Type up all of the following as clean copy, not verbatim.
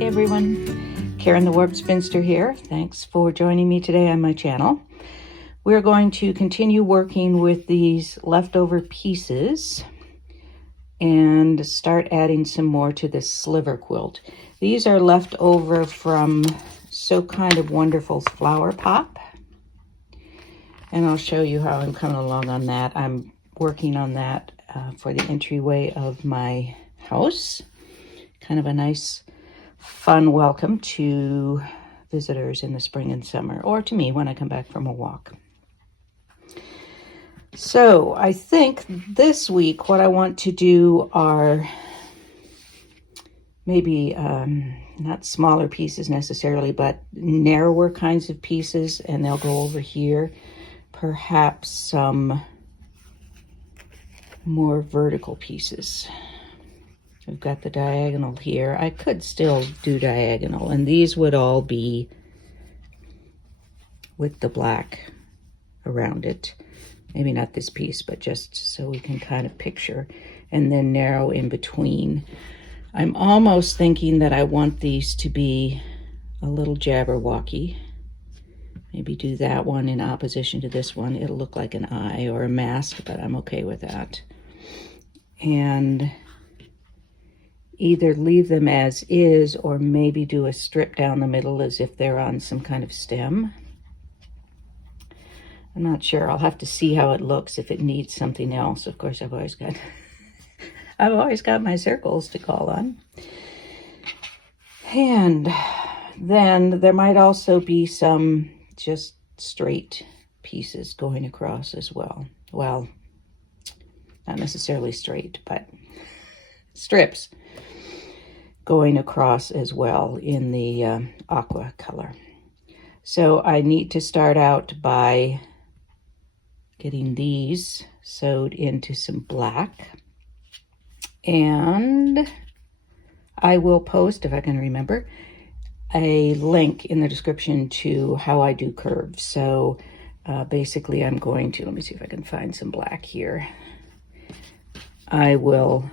everyone, Karen the Warped Spinster here. Thanks for joining me today on my channel. We're going to continue working with these leftover pieces and start adding some more to this sliver quilt. These are left over from So Kind of Wonderful's Flower Pop, and I'll show you how I'm coming along on that. I'm working on that for the entryway of my house. Kind of a nice fun welcome to visitors in the spring and summer, or to me when I come back from a walk. So I think this week what I want to do are maybe not smaller pieces necessarily, but narrower kinds of pieces, and they'll go over here. Perhaps some more vertical pieces. We've got the diagonal here. I could still do diagonal, and these would all be with the black around it. Maybe not this piece, but just so we can kind of picture, and then narrow in between. I'm almost thinking that I want these to be a little Jabberwocky. Maybe do that one in opposition to this one. It'll look like an eye or a mask, but I'm okay with that. And either leave them as is, or maybe do a strip down the middle as if they're on some kind of stem. I'm not sure. I'll have to see how it looks, if it needs something else. Of course, I've always got my circles to call on. And then there might also be some just straight pieces going across as well. Well, not necessarily straight, but strips going across as well in the aqua color. So I need to start out by getting these sewed into some black, and I will post, if I can remember, a link in the description to how I do curves. So basically I'm going to, let me see if I can find some black here. I will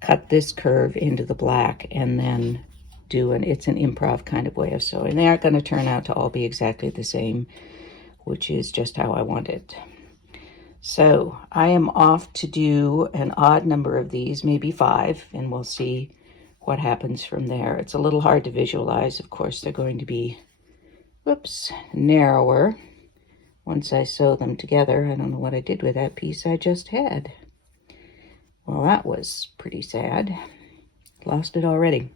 cut this curve into the black and then do it's an improv kind of way of sewing. They aren't going to turn out to all be exactly the same, which is just how I want it. So I am off to do an odd number of these, maybe 5, and we'll see what happens from there. It's a little hard to visualize. Of course, they're going to be, narrower once I sew them together. I don't know what I did with that piece I just had. Well, that was pretty sad. Lost it already.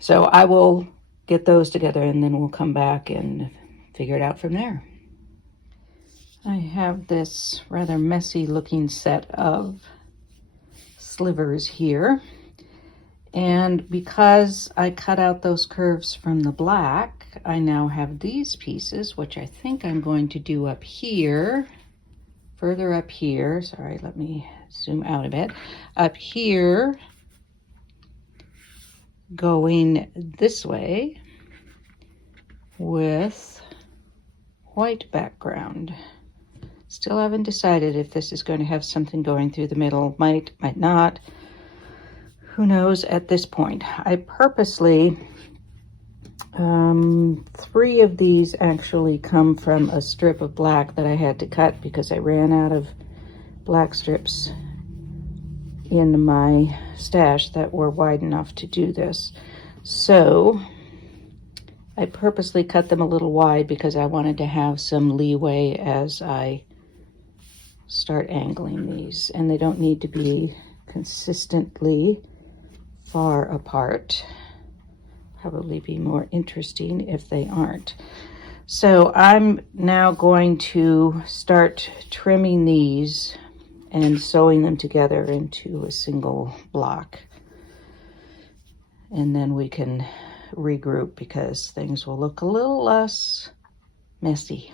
So I will get those together, and then we'll come back and figure it out from there. I have this rather messy looking set of slivers here. And because I cut out those curves from the black, I now have these pieces, which I think I'm going to do up here, further up here. Sorry, let me zoom out a bit. Up here, going this way with white background. Still haven't decided if this is going to have something going through the middle. Might not. Who knows at this point. I purposely, 3 of these actually come from a strip of black that I had to cut because I ran out of black strips in my stash that were wide enough to do this. So I purposely cut them a little wide because I wanted to have some leeway as I start angling these, and they don't need to be consistently far apart. Probably be more interesting if they aren't. So I'm now going to start trimming these and sewing them together into a single block, and then we can regroup because things will look a little less messy.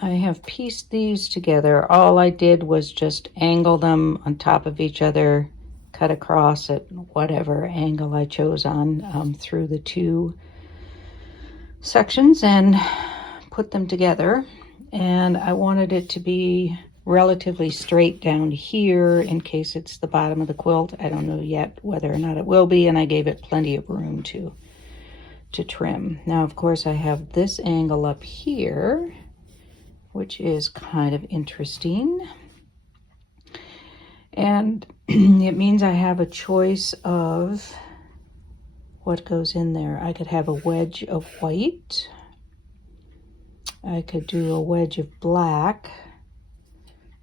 I have pieced these together. All I did was just angle them on top of each other, cut across at whatever angle I chose on through the 2 sections, and put them together. And I wanted it to be relatively straight down here in case it's the bottom of the quilt. I don't know yet whether or not it will be, and I gave it plenty of room to trim. Now, of course, I have this angle up here, which is kind of interesting. And it means I have a choice of what goes in there. I could have a wedge of white. I could do a wedge of black.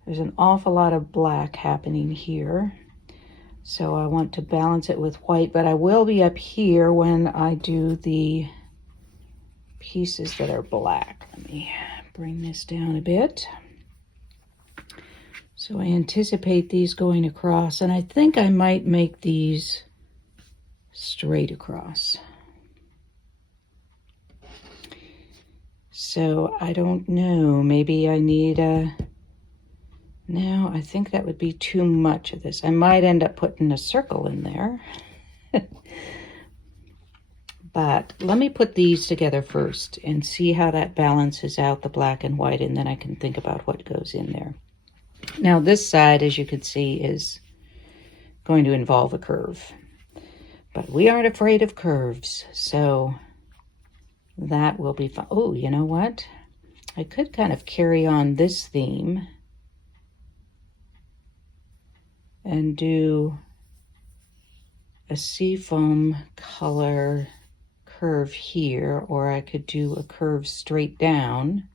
There's an awful lot of black happening here. So I want to balance it with white, but I will be up here when I do the pieces that are black. Let me bring this down a bit. So I anticipate these going across, and I think I might make these straight across. So I don't know, maybe I need a, no, I think that would be too much of this. I might end up putting a circle in there. But let me put these together first and see how that balances out the black and white, and then I can think about what goes in there. Now this side, as you can see, is going to involve a curve. But we aren't afraid of curves, so that will be fun. Oh, you know what? I could kind of carry on this theme and do a seafoam color curve here, or I could do a curve straight down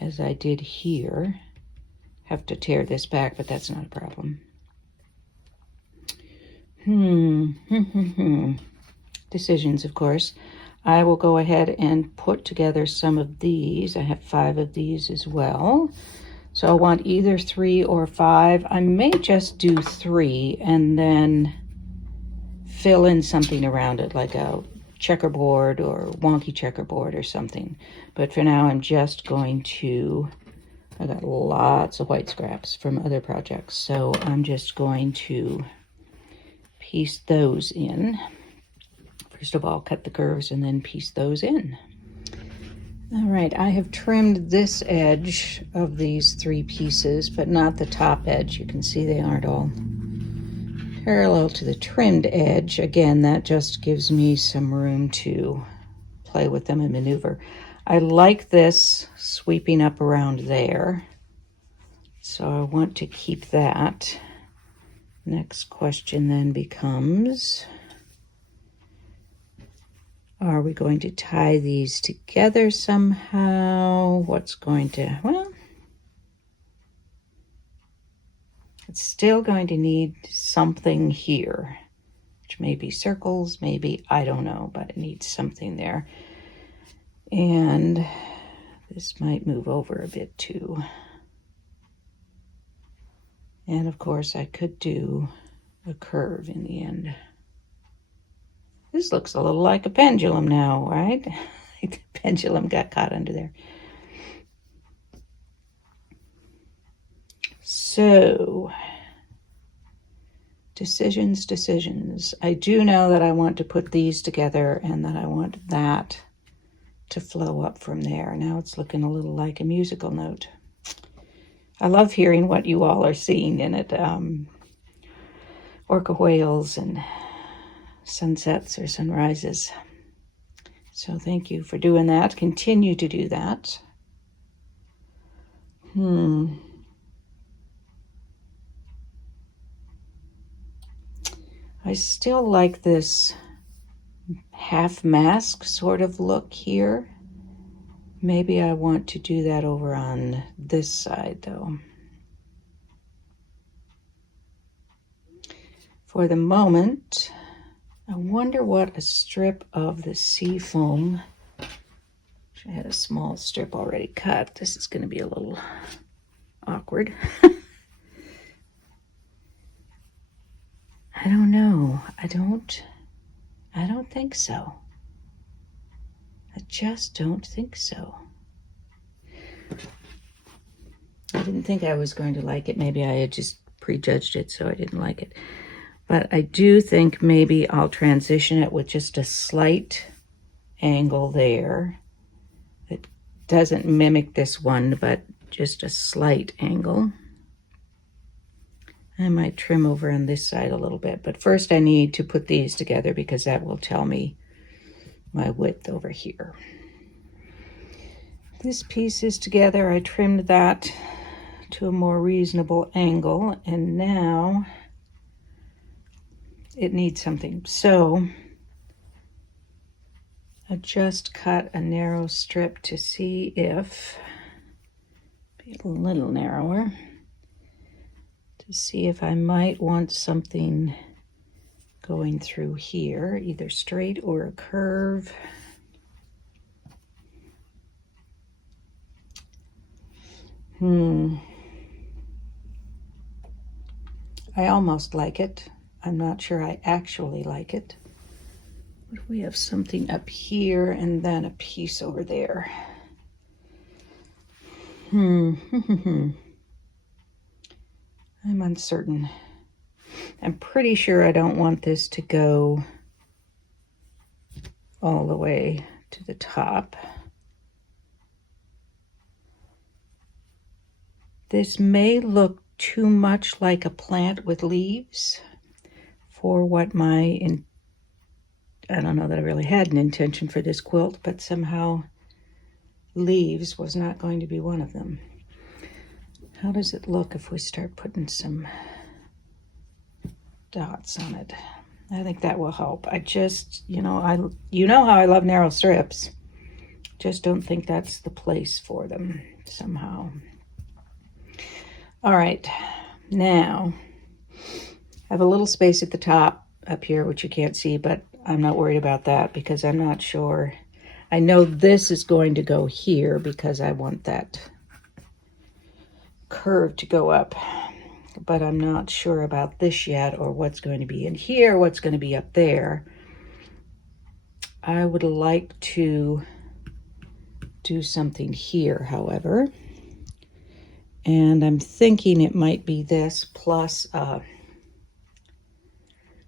as I did here. Have to tear this back, but that's not a problem. Decisions, of course. I will go ahead and put together some of these. I have 5 of these as well. So I want either 3 or 5. I may just do 3 and then fill in something around it, like a checkerboard or wonky checkerboard or something. But for now, I'm just going to, I got lots of white scraps from other projects, so I'm just going to piece those in. First of all, cut the curves and then piece those in. All right, I have trimmed this edge of these 3 pieces, but not the top edge. You can see they aren't all parallel to the trimmed edge. Again, that just gives me some room to play with them and maneuver. I like this sweeping up around there, so I want to keep that. Next question then becomes, are we going to tie these together somehow? What's going to, well, it's still going to need something here, which may be circles, maybe, I don't know, but it needs something there. And this might move over a bit too. And of course I could do a curve in the end. This looks a little like a pendulum now, right? The pendulum got caught under there. So, decisions. I do know that I want to put these together and that I want that to flow up from there. Now it's looking a little like a musical note. I love hearing what you all are seeing in it. Orca whales and sunsets or sunrises. So thank you for doing that. Continue to do that. I still like this half mask sort of look here. Maybe I want to do that over on this side though. For the moment, I wonder what a strip of the sea foam, which I had a small strip already cut. This is going to be a little awkward. I don't know. I don't think so. I just don't think so. I didn't think I was going to like it. Maybe I had just prejudged it, so I didn't like it. But I do think maybe I'll transition it with just a slight angle there. It doesn't mimic this one, but just a slight angle. I might trim over on this side a little bit, but first I need to put these together because that will tell me my width over here. This piece is together. I trimmed that to a more reasonable angle, and now it needs something. So I just cut a narrow strip to see if, be a little narrower, to see if I might want something going through here, either straight or a curve. I almost like it. I'm not sure I actually like it. What if we have something up here and then a piece over there? I'm uncertain. I'm pretty sure I don't want this to go all the way to the top. This may look too much like a plant with leaves for what my, I don't know that I really had an intention for this quilt, but somehow leaves was not going to be one of them. How does it look if we start putting some dots on it? I think that will help. I just, you know how I love narrow strips. Just don't think that's the place for them somehow. All right, now I have a little space at the top up here, which you can't see, but I'm not worried about that because I'm not sure. I know this is going to go here because I want that curve to go up, but I'm not sure about this yet, or what's going to be in here, what's going to be up there. I would like to do something here, however. And I'm thinking it might be this plus a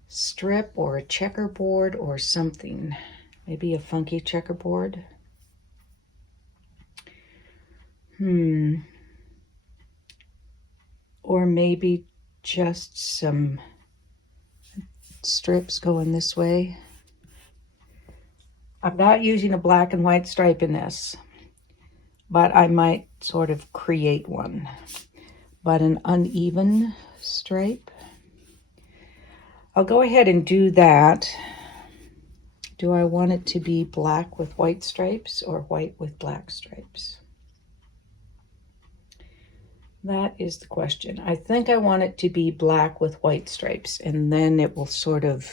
strip or a checkerboard or something. Maybe a funky checkerboard. Or maybe just some strips going this way. I'm not using a black and white stripe in this, but I might sort of create one. But an uneven stripe. I'll go ahead and do that. Do I want it to be black with white stripes or white with black stripes? That is the question. I think I want it to be black with white stripes, and then it will sort of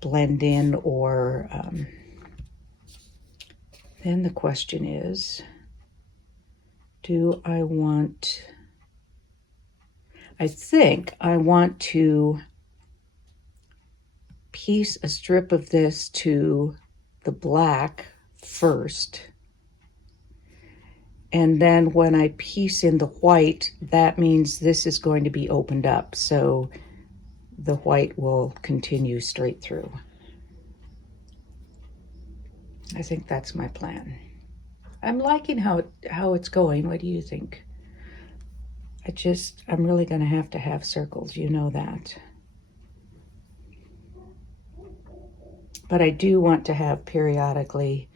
blend in, or then the question is, I think I want to piece a strip of this to the black first. And then when I piece in the white, that means this is going to be opened up. So the white will continue straight through. I think that's my plan. I'm liking how it's going. What do you think? I'm really going to have circles, you know that. But I do want to have periodically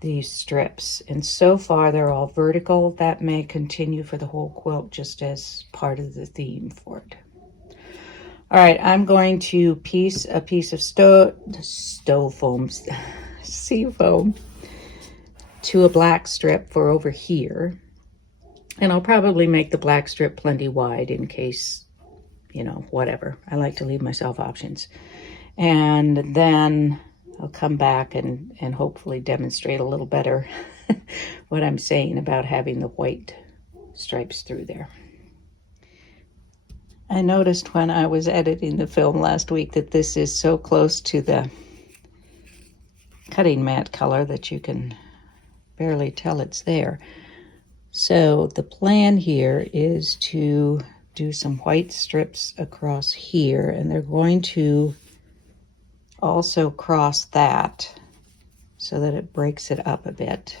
these strips. And so far they're all vertical. That may continue for the whole quilt just as part of the theme for it. All right, I'm going to piece a piece of seafoam to a black strip for over here. And I'll probably make the black strip plenty wide in case, whatever. I like to leave myself options. And then I'll come back and hopefully demonstrate a little better what I'm saying about having the white stripes through there. I noticed when I was editing the film last week that this is so close to the cutting mat color that you can barely tell it's there. So the plan here is to do some white strips across here, and they're going to also cross that so that it breaks it up a bit.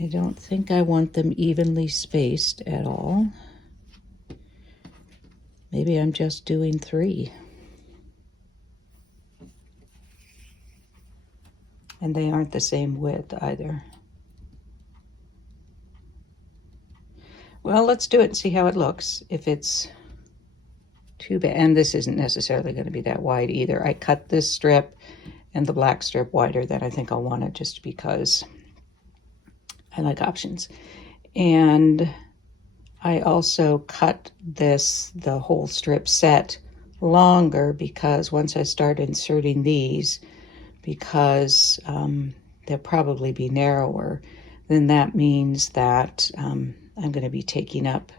I don't think I want them evenly spaced at all. Maybe I'm just doing 3. And they aren't the same width either. Well, let's do it and see how it looks. If it's too bad, and this isn't necessarily going to be that wide either. I cut this strip and the black strip wider than I think I'll want it, just because I like options. And I also cut the whole strip set longer, because once I start inserting these, because they'll probably be narrower, then that means that I'm going to be taking up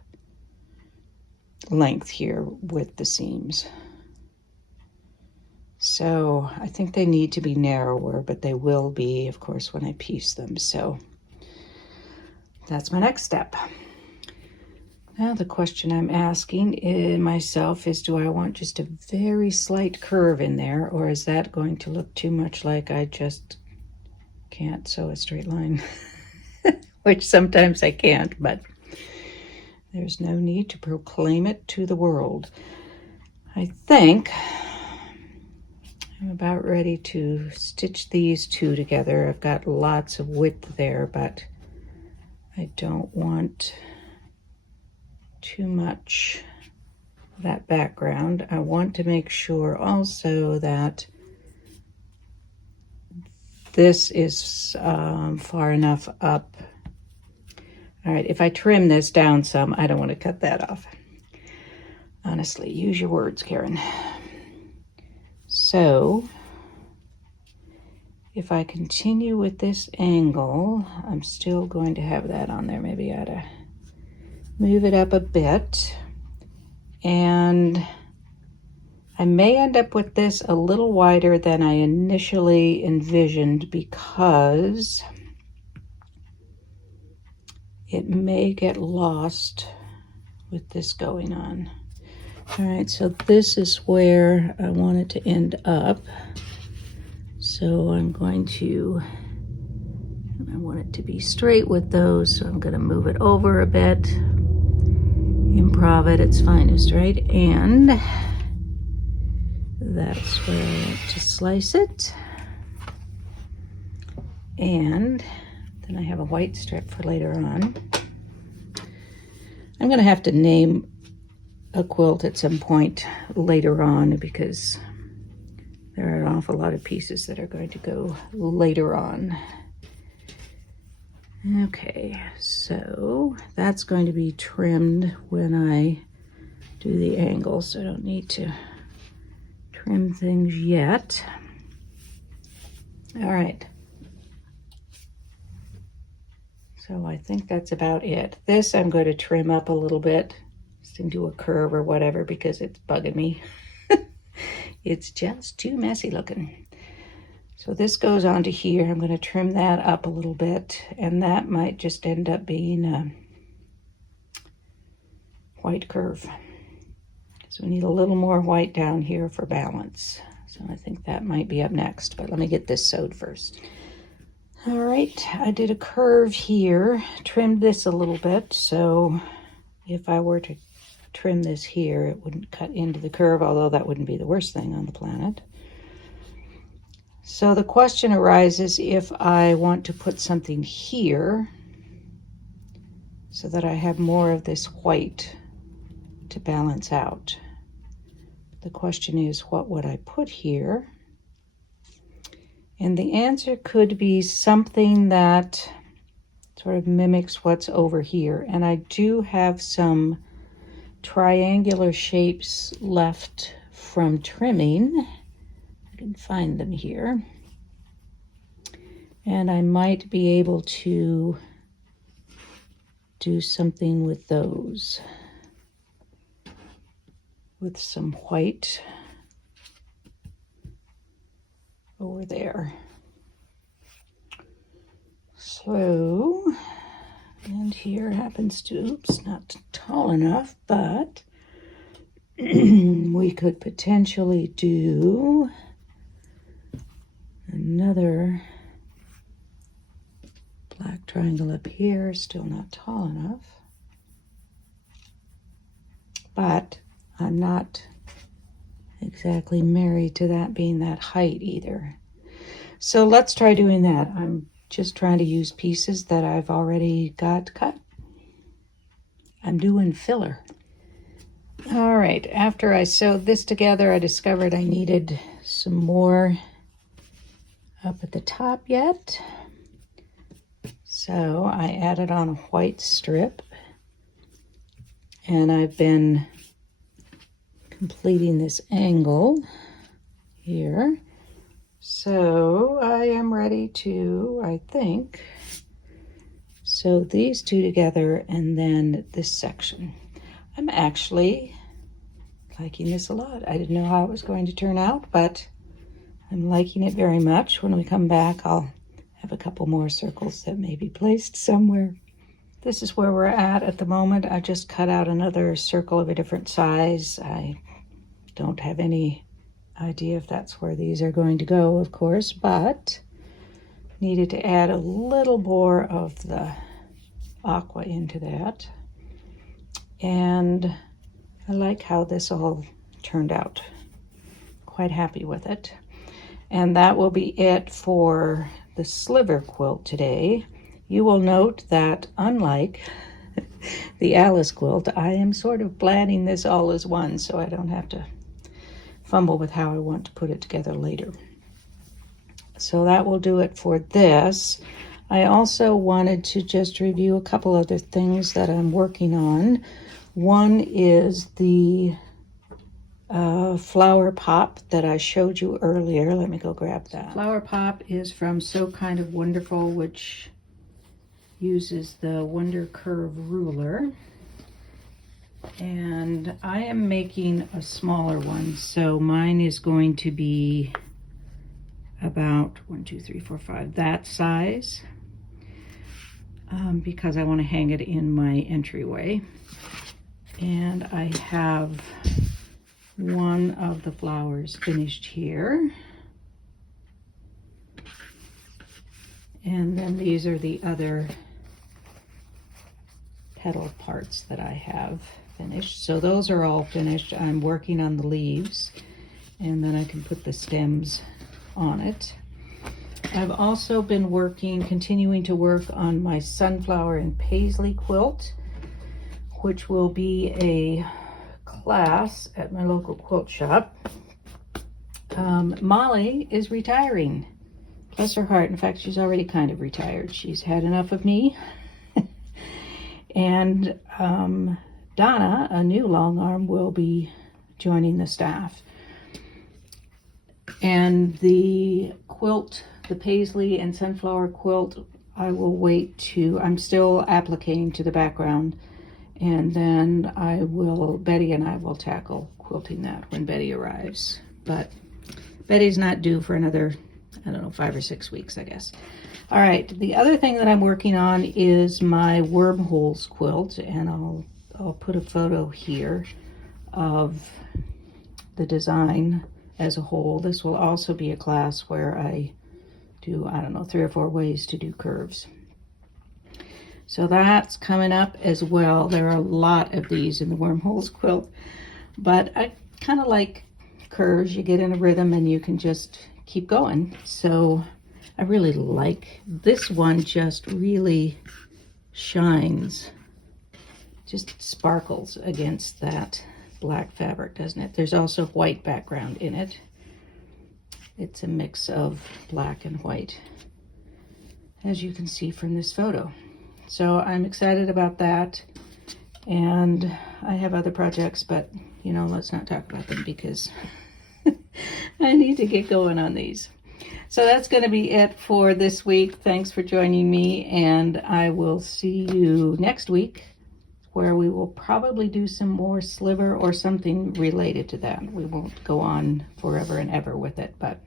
length here with the seams. So I think they need to be narrower, but they will be, of course, when I piece them. So that's my next step. Now the question I'm asking myself is, do I want just a very slight curve in there, or is that going to look too much like I just can't sew a straight line? Which sometimes I can't, but there's no need to proclaim it to the world. I think I'm about ready to stitch these 2 together. I've got lots of width there, but I don't want too much of that background. I want to make sure also that this is far enough up. All right, if I trim this down some, I don't want to cut that off. Honestly, use your words, Karen. So if I continue with this angle, I'm still going to have that on there. Maybe I ought to move it up a bit. And I may end up with this a little wider than I initially envisioned, because it may get lost with this going on. All right, so this is where I want it to end up. So I'm going to, I want it to be straight with those, so I'm going to move it over a bit. Improv at its finest, right? And that's where I like to slice it. And then I have a white strip for later on. I'm going to have to name a quilt at some point later on, because there are an awful lot of pieces that are going to go later on. Okay, so that's going to be trimmed when I do the angle, so I don't need to trim things yet. All right. So I think that's about it. This I'm going to trim up a little bit, just into a curve or whatever, because it's bugging me. It's just too messy looking. So this goes onto here. I'm going to trim that up a little bit, and that might just end up being a white curve. So we need a little more white down here for balance. So I think that might be up next, but let me get this sewed first. All right, I did a curve here, trimmed this a little bit, so if I were to trim this here, it wouldn't cut into the curve, although that wouldn't be the worst thing on the planet. So the question arises if I want to put something here so that I have more of this white to balance out. The question is, what would I put here? And the answer could be something that sort of mimics what's over here. And I do have some triangular shapes left from trimming. I can find them here. And I might be able to do something with those, with some white over there. So, and here happens to, oops, not tall enough, but we could potentially do another Black triangle up here, still not tall enough. But I'm not exactly married to that being that height either. So let's try doing that. I'm just trying to use pieces that I've already got cut. I'm doing filler. All right, after I sewed this together, I discovered I needed some more up at the top yet. So I added on a white strip, and I've been completing this angle here. So I am ready to, I think, sew these two together and then this section. I'm actually liking this a lot. I didn't know how it was going to turn out, but I'm liking it very much. When we come back, I'll have a couple more circles that may be placed somewhere. This is where we're at the moment. I just cut out another circle of a different size. I don't have any idea if that's where these are going to go, of course, but needed to add a little more of the aqua into that. And I like how this all turned out. Quite happy with it. And that will be it for the Sliver quilt today. You will note that unlike the Alice quilt, I am sort of blending this all as one so I don't have to fumble with how I want to put it together later. So that will do it for this. I also wanted to just review a couple other things that I'm working on. One is the flower pop that I showed you earlier. Let me go grab that. Flower pop is from So Kind of Wonderful, which uses the Wonder Curve ruler. And I am making a smaller one, so mine is going to be about 1, 2, 3, 4, 5, that size, because I want to hang it in my entryway. And I have one of the flowers finished here. And then these are the other petal parts that I have finished. So those are all finished. I'm working on the leaves, and then I can put the stems on it. I've also been continuing to work on my sunflower and paisley quilt, which will be a class at my local quilt shop. Molly is retiring. Bless her heart. In fact, she's already kind of retired. She's had enough of me. And Donna, a new long arm, will be joining the staff. And the quilt, the paisley and sunflower quilt, I will wait to, I'm still appliquing to the background. And then Betty and I will tackle quilting that when Betty arrives. But Betty's not due for another, 5 or 6 weeks, I guess. All right, the other thing that I'm working on is my Wormholes quilt, and I'll put a photo here of the design as a whole. This will also be a class where I do, 3 or 4 ways to do curves. So that's coming up as well. There are a lot of these in the Wormholes quilt, but I kind of like curves. You get in a rhythm and you can just keep going. So I really like this one. Just really shines, just sparkles against that black fabric, doesn't it? There's also white background in it. It's a mix of black and white, as you can see from this photo. So I'm excited about that. And I have other projects, but let's not talk about them because I need to get going on these. So that's going to be it for this week. Thanks for joining me, and I will see you next week, where we will probably do some more Sliver or something related to that. We won't go on forever and ever with it, but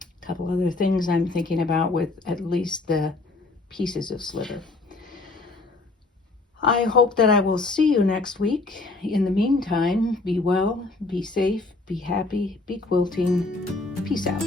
a couple other things I'm thinking about with at least the pieces of Sliver. I hope that I will see you next week. In the meantime, be well, be safe, be happy, be quilting. Peace out.